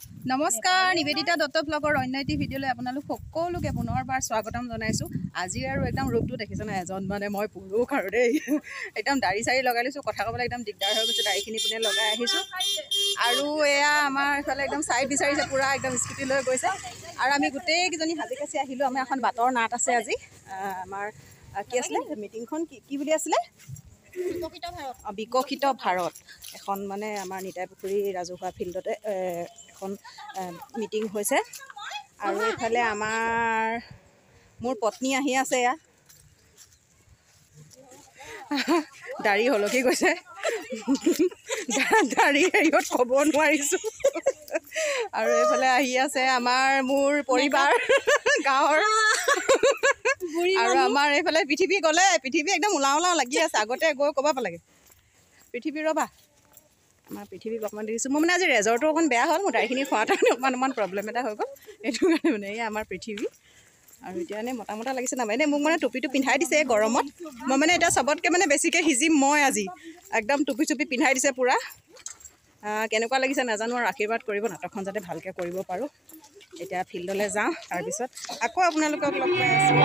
নমস্কাৰ, নিবেদিতা দত্ত ব্লগৰ অন্য এটি ভিডিঅ'লৈ আপোনালোক সকলোকে পুনৰবাৰ স্বাগতম জনাইছোঁ। আজি আৰু একদম ৰূপটো দেখিছে নাই, এজন মানে মই পুৰুষ আৰু দেই একদম দাড়ি চাৰি লগাই লৈছোঁ, কথা ক'বলৈ একদম দিগদাৰ হৈ গৈছে, দাড়িখিনি পোনে লগাই আহিছোঁ। আৰু এয়া আমাৰ এইফালে একদম চাইড বিচাৰিছে, পূৰা একদম স্কুটি লৈ গৈছে। আৰু আমি গোটেইকেইজনী সাজি কাচি আহিলোঁ। আমাৰ এখন বাটৰ নাট আছে আজি। আমাৰ কি আছিলে মিটিংখন, কি বুলি আছিলে? বিকশিত ভাৰত এখন মানে আমাৰ নিতাই পুখুৰী ৰাজহুৱা ফিল্ডতে এখন মিটিং হৈছে। আৰু এইফালে মোৰ পত্নী আহি আছে। এয়া দাড়ি হলকি গৈছে, দাড়ি হেৰিয়ত ক'ব নোৱাৰিছোঁ। আৰু এইফালে আহি আছে মোৰ পৰিবাৰ গাঁৱৰ। আৰু আমাৰ এইফালে পৃথিৱী গ'লে, পৃথিৱী একদম ওলাও লাগি আছে। আগতে গৈ ক'ব পালেগে পৃথিৱী, ৰ'বা আমাৰ পৃথিৱীক অকণমান দেখিছোঁ। মই মানে আজি ৰেজৰটো অকণ বেয়া হ'ল, মোৰ দাড়িখিনি খোৱাতে অকণমান প্ৰব্লেম এটা হৈ গ'ল, এইটো কাৰণে মানে এই আমাৰ পৃথিৱী। আৰু এতিয়া এনেই মতা লাগিছে নামাই দেই, মোক মানে টুপিটো পিন্ধাই দিছে গৰমত। মই মানে এতিয়া চবতকৈ মানে বেছিকৈ সিজিম মই আজি, একদম টুপি পিন্ধাই দিছে পূৰা। কেনেকুৱা লাগিছে নাজানো, আৰু আশীৰ্বাদ কৰিব নাটকখন যাতে ভালকৈ কৰিব পাৰোঁ। এতিয়া ফিল্ডলৈ যাওঁ, তাৰপিছত আকৌ আপোনালোকক লগ পাই আছোঁ।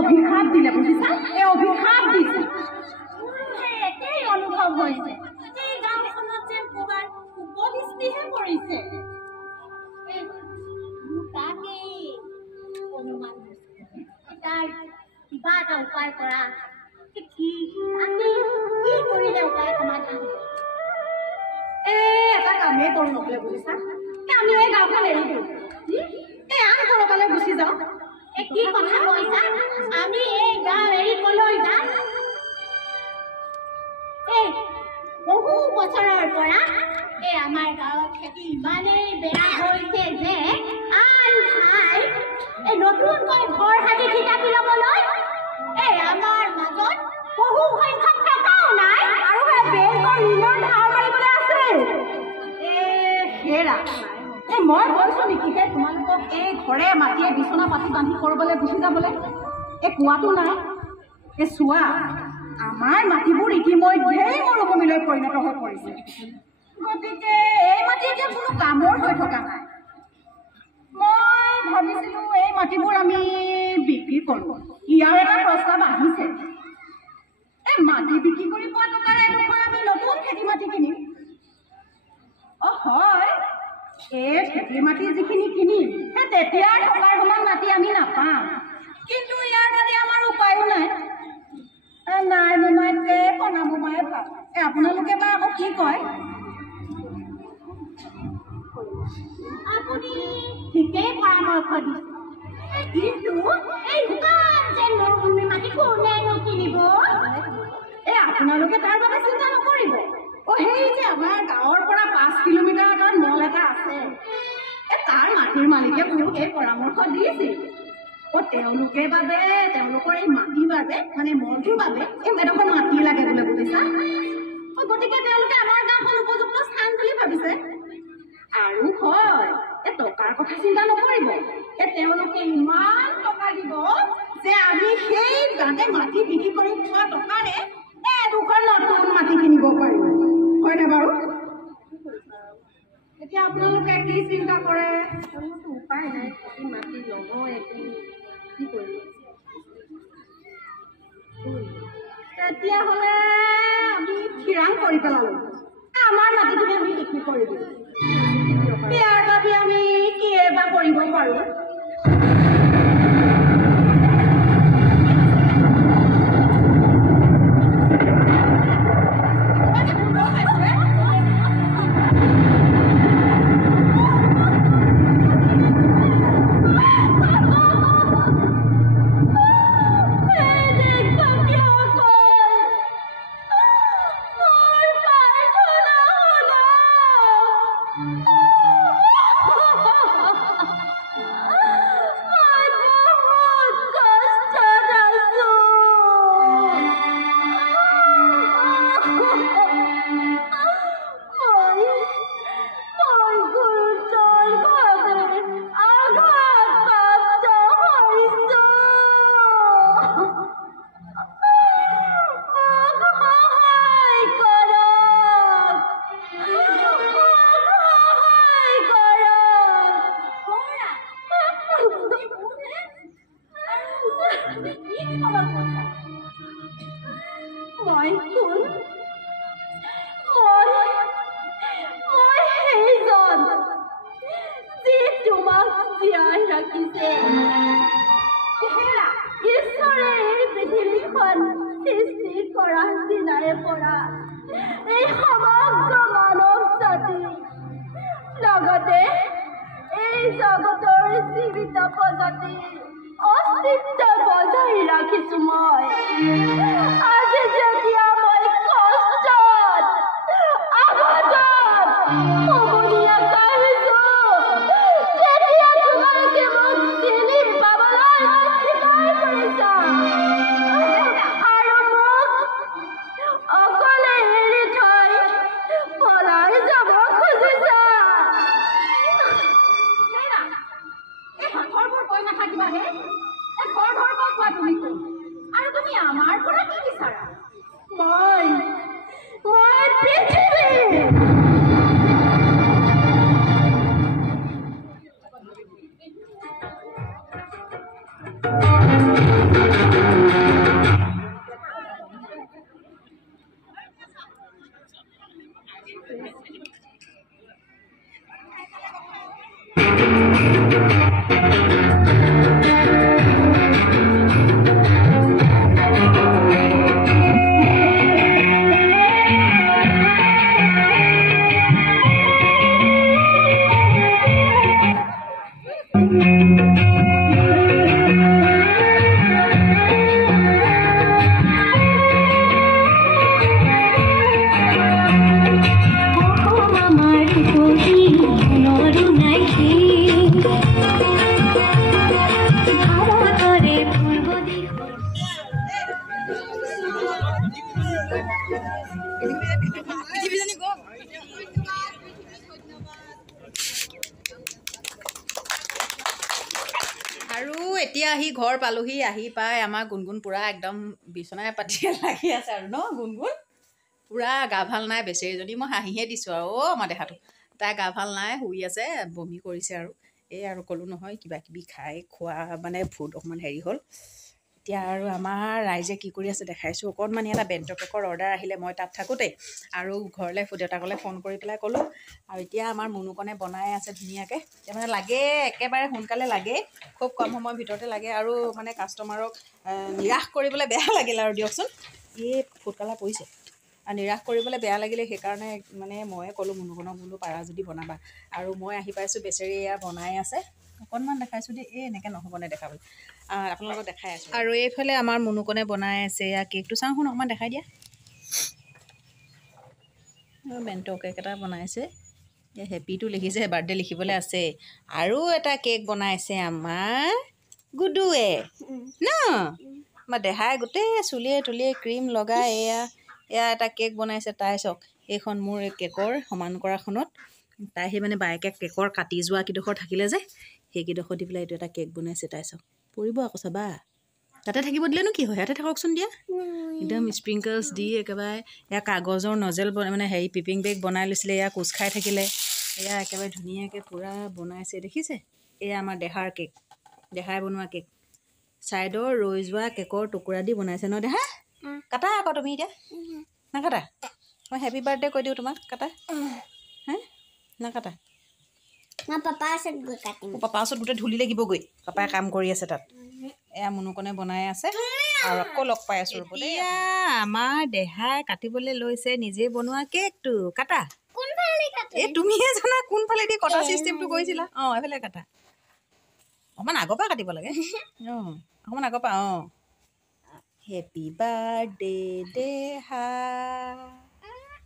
অভিশাপ দিলে বুজিছা, অভিশাপ দিছে। একেই অনুভৱ হৈছে, এই গাঁওখনত যেন ক'ৰবাৰ উপদৃষ্টিহে পৰিছে। তাকেই অনুমান তাৰ কিবা এটা উপায় কৰা, কি কৰিলে উপায় সমাধান হ'ব? এটা কামেই কৰোঁ নহ'লে বুজিছা, আমি এই গাঁওখন এৰি দিওঁ, এই আন ক'ৰবালৈ গুচি যাওঁ। কি কথা কৈছা? আমি এই গাঁও এৰি কলৈ যাম? বহু বছৰৰ পৰা আমাৰ গাঁৱত খেতি ইমানেই বেয়া হৈছে যে আন ঠাই নতুনকৈ ঘৰ সাজি থিতাপি ল'বলৈ আমাৰ মাজত বহু সংখ্যক টকাও নাই, আৰু বেংকৰ ঋণৰ ধাৰ মাৰিবলৈ আছে। হেৰা, মই কৈছো নেকি যে তোমালোকক এই ঘৰে মাটিয়ে বিচনা পাতি বান্ধি কৰিবলৈ গুচি যাবলৈ? কোৱাটো নাই। চোৱা, আমাৰ মাটিবোৰ ইতিমধ্যেই মৰুভূমিলৈ পৰিণত হৈ পৰিছে, গতিকে এই মাটি এতিয়া কোনো কামৰ হৈ থকা নাই। মই ভাবিছিলো এই মাটিবোৰ আমি বিক্ৰী কৰোঁ। ইয়াৰ এটা প্ৰস্তাৱ আহিছে। মাটি বিক্ৰী কৰি পোৱা টকাৰে এডোখৰ আমি নতুন খেতি মাটি কিনিম। হয়, এই খেতি মাটি যিখিনি কিনিম, তেতিয়াৰ টকাৰ সমান মাটি আমি নাপাম, কিন্তু ইয়াৰ বাদে আমাৰ উপায়ো নাই। নাই মোমাইকে কণা মোমায়ে ভাব। আপোনালোকে বা আকৌ কি কয়? আপুনি ঠিকেই পৰামৰ্শ দিছে, কিন্তু এই শুকান যেন মৰুভূমি মাটি কোনেনো আপোনালোকে তাৰ বাবে চিন্তা নকৰিব। সেই যে আমাৰ গাঁৱৰ পৰা 5 কিলোমিটাৰ আঁতৰত নল এটা আছে, তাৰ মাটিৰ মালিকে মোক এই পৰামৰ্শ দিছিল। তেওঁলোকে বাবে তেওঁলোকৰ এই মাটিৰ বাবে মানে মলটোৰ বাবে এডোখৰ মাটি লাগে বোলে, বুজিছা? গতিকে তেওঁলোকে আমাৰ গাঁওখন উপযুক্ত স্থান বুলি ভাবিছে। আৰু হয়, টকাৰ কথা চিন্তা নকৰিব। তেওঁলোকে ইমান টকা দিব যে আমি সেই গাঁতে মাটি বিক্ৰী কৰি খোৱা টকাৰে এডোখৰ নতুন মাটি কিনিব পাৰিম, হয়নে বাৰু? এতিয়া আপোনালোকে কি চিন্তা কৰে? উপায় নাই, মাটি ল'ব একো কি কৰিব। তেতিয়াহ'লে আমি ঠিৰাং কৰি পেলালো, আমাৰ মাটিখিনি আমি বিক্ৰী কৰি দিম। ইয়াৰ বাবে আমি কি এবাৰ কৰিব পাৰোঁ? লগতে এই জগতৰ জীৱিত প্ৰজাতি অস্তিত্ব বজাই ৰাখিছো মই। আজি যেতিয়া মই কষ্টত আঘাতত সমনীয়া কাঢ়িছো, তেতিয়া তোমালোকে মোক চিনি পাবলৈ অস্বীকাৰ কৰিছা আৰু মোক অকলে এৰি থৈ পলাই যাব খুজিছা। আৰু তুমি আমাৰ পৰা কি বিচাৰা? মই পৃথিৱী। আৰু এতিয়া আহি ঘৰ পালোহি। আহি পাই আমাৰ গুণগুণ পূৰা একদম বিচনাই পাতিয়ে লাগি আছে আৰু ন গুণগুণ পূৰা গা ভাল নাই বেচেৰীজনী। মই হাঁহিহে দিছোঁ আৰু আমাৰ দেহাটো, তাই গা ভাল নাই, শুই আছে, বমি কৰিছে আৰু এই আৰু ক'লোঁ নহয় কিবা কিবি খাই খোৱা মানে ফুড অকণমান হেৰি হ'ল। এতিয়া আৰু আমাৰ ৰাইজে কি কৰি আছে দেখাইছোঁ। অকণমান এটা বেণ্ট কেকৰ অৰ্ডাৰ আহিলে মই তাত থাকোঁতেই, আৰু ঘৰলৈ দেউতাকলৈ ফোন কৰি পেলাই ক'লোঁ। আৰু এতিয়া আমাৰ মুনুকণে বনাই আছে ধুনীয়াকৈ। এতিয়া মানে লাগে একেবাৰে সোনকালে লাগে, খুব কম সময়ৰ ভিতৰতে লাগে। আৰু মানে কাষ্টমাৰক নিৰাশ কৰিবলৈ বেয়া লাগিল আৰু দিয়কচোন, এই ফুড কালাৰ পৰিছে আৰু নিৰাশ কৰিবলৈ বেয়া লাগিলে সেইকাৰণে মানে ময়ে ক'লোঁ মুনুকণক, বোলো পাৰা যদি বনাবা। আৰু মই আহি পাইছোঁ, বেচেৰি এয়া বনাই আছে। অকণমান দেখাইছোঁ দেই, এই এনেকৈ নহ'বনে দেখাবলৈ, আপোনালোকক দেখাই আছোঁ। আৰু এইফালে আমাৰ মুনুকণে বনাই আছে এয়া কেকটো, চাওঁচোন অকণমান দেখাই দিয়া। বেণ্ট কেক এটা বনাইছে হেপিটো লিখিছে বাৰ্থডে লিখিবলৈ আছে আৰু এটা কেক বনাইছে আমাৰ গুডুৱে ন আমাৰ দেহাই গোটেই চুলিয়ে তুলিয়ে ক্ৰীম লগাই এয়া এটা কেক বনাইছে তাই চাওক এইখন মোৰ এই কেকৰ সমান কৰাখনত তাই সেই মানে বায়েকে কেকৰ কাটি যোৱা কিডোখৰ থাকিলে যে সেইকেইডোখৰ দি পেলাই এইটো এটা কেক বনাইছে তাই চাওক পৰিব আকৌ চাবা তাতে থাকিব দিলেনো কি হয় ইয়াতে থাককচোন দিয়া একদম স্প্ৰিংকলছ দি একেবাৰে এয়া কাগজৰ নজেল মানে হেৰি পিপিং বেগ বনাই লৈছিলে এয়া কোচ খাই থাকিলে এয়া একেবাৰে ধুনীয়াকৈ পূৰা বনাইছে দেখিছে এয়া আমাৰ দেহাৰ কেক দেহাই বনোৱা কেক ছাইডৰ ৰৈ যোৱা কেকৰ টুকুৰা দি বনাইছে ন দেহা কাটা আকৌ তুমি এতিয়া নাকাটা মই হেপী বাৰ্থডে কৈ দিওঁ তোমাক কাটা হে নাকাটা পাপা ওচৰত গোটেই ধূলি লাগিবগৈ পাপাই কাম কৰি আছে তাত এয়া মুনুকনে বনাই আছে আৰু আকৌ লগ পাই আছোঁ ৰ'ব দেই আমাৰ দেহাই কাটিবলৈ লৈছে নিজে বনোৱা কেকটো কাটা এই তুমিহে জানা কোনফালেদি কটা চিষ্টেমটো কৰিছিলা অঁ এইফালে কাটা অকণমান আগৰ পৰা কাটিব লাগে অঁ অকণমান আগৰ পৰা অঁ হেপী বাৰ্থডে দেহা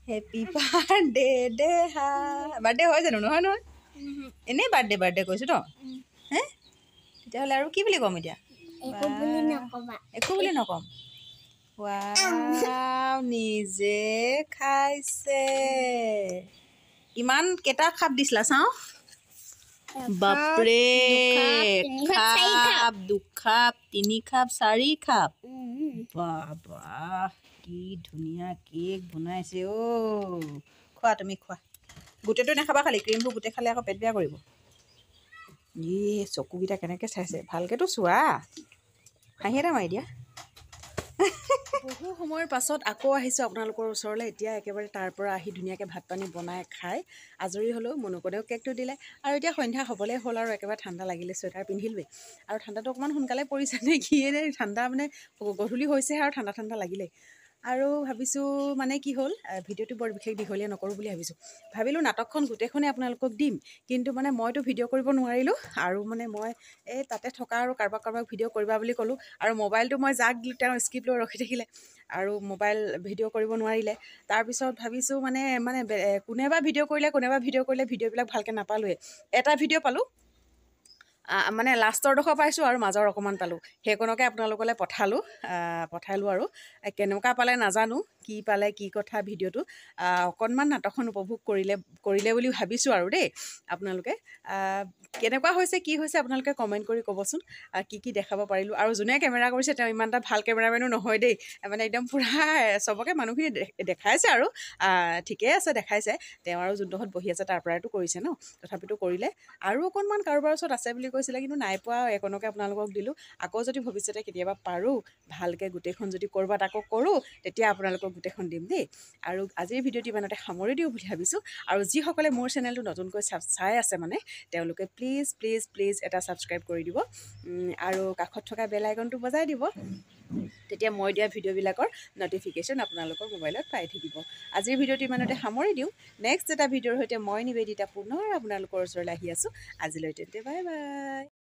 হেপী বাৰ্থডে দেহা বাৰ্থডে হয় জানো নহয় নহয় এনেই বাৰ্থডে কৈছোঁ ন হে তেতিয়াহ'লে আৰু কি বুলি ক'ম এতিয়া একো বুলি নক'ম ৱাও নিজে খাইছে ইমান কেইটা খাপ দিছিলা চাওঁ বাপৰে খাপ 2 খাপ 3 খাপ 4 খাপ বাহ কি ধুনীয়া কেক বনাইছে অ' খোৱা তুমি খোৱা গোটেইটো নাখাবা খালি ক্ৰীমবোৰ গোটেই খালে আকৌ পেট বেয়া কৰিব চকুকেইটা কেনেকৈ চাইছে ভালকৈতো চোৱা হাঁহি এটা মাৰি দিয়া বহু সময়ৰ পাছত আকৌ আহিছোঁ আপোনালোকৰ ওচৰলৈ এতিয়া একেবাৰে তাৰ পৰা আহি ধুনীয়াকৈ ভাত পানী বনাই খাই আজৰি হ'লেও মনুকনেও কেকটো দিলে আৰু এতিয়া সন্ধ্যা হ'বলৈ হ'ল আৰু একেবাৰে ঠাণ্ডা লাগিলে চুৱেটাৰ পিন্ধিলোৱেই আৰু ঠাণ্ডাটো অকণমান সোনকালে পৰিছে নে কিয়ে নে ঠাণ্ডা মানে গধূলি হৈছেহে আৰু ঠাণ্ডা লাগিলে আৰু ভাবিছোঁ মানে কি হ'ল ভিডিঅ'টো বৰ বিশেষ দীঘলীয়া নকৰোঁ বুলি ভাবিলোঁ নাটকখন গোটেইখনেই আপোনালোকক দিম কিন্তু মানে মইতো ভিডিঅ' কৰিব নোৱাৰিলোঁ আৰু মানে মই এই তাতে থকা আৰু কাৰোবাক ভিডিঅ' কৰিবা বুলি ক'লোঁ আৰু মোবাইলটো মই যাক দিলোঁ তেওঁ স্ক্ৰিপ্ট লৈ ৰখি থাকিলে আৰু মোবাইল ভিডিঅ' কৰিব নোৱাৰিলে তাৰপিছত ভাবিছোঁ মানে কোনেবা ভিডিঅ' কৰিলে ভিডিঅ'বিলাক ভালকৈ নাপালোৱে এটা ভিডিঅ' পালোঁ মানে লাষ্টৰডোখৰ পাইছোঁ আৰু মাজৰ অকণমান পালোঁ সেইকণকে আপোনালোকলৈ পঠালোঁ আৰু কেনেকুৱা পালে নাজানো কি পালে কি কথা ভিডিঅ'টো অকণমান নাটকখন উপভোগ কৰিলে বুলি ভাবিছোঁ আৰু দেই আপোনালোকে কেনেকুৱা হৈছে কি হৈছে আপোনালোকে কমেণ্ট কৰি ক'বচোন কি দেখাব পাৰিলোঁ আৰু যোনে কেমেৰা কৰিছে তেওঁ ইমান এটা ভাল কেমেৰামেনো নহয় দেই মানে একদম পূৰা চবকে মানুহখিনি দেখাইছে আৰু ঠিকেই আছে দেখাইছে তেওঁ আৰু যোনডোখৰত বহি আছে তাৰ পৰাইতো কৰিছে ন তথাপিতো কৰিলে আৰু অকণমান কাৰোবাৰ ওচৰত আছে বুলি কৈছিলে কিন্তু নাই পোৱা একণকে আপোনালোকক দিলোঁ আকৌ যদি ভৱিষ্যতে কেতিয়াবা পাৰোঁ ভালকৈ গোটেইখন যদি ক'ৰবাত আকৌ কৰোঁ তেতিয়া আপোনালোকক গোটেইখন দিম দেই আৰু আজিৰ ভিডিঅ'টো ইমানতে সামৰি দিওঁ বুলি ভাবিছোঁ আৰু যিসকলে মোৰ চেনেলটো নতুনকৈ চাই আছে মানে তেওঁলোকে প্লিজ এটা ছাবস্ক্ৰাইব কৰি দিব আৰু কাষত থকা বেল আইকনটো বজাই দিব তেতিয়া মই দিয়া ভিডিঅ'বিলাকৰ ন'টিফিকেশ্যন আপোনালোকৰ মোবাইলত পাই থাকিব আজিৰ ভিডিঅ'টো ইমানতে সামৰি দিওঁ নেক্সট এটা ভিডিঅ'ৰ সৈতে মই নিবেদিতা পুনৰ আপোনালোকৰ ওচৰলৈ আহি আছোঁ আজিলৈ তেন্তে বাই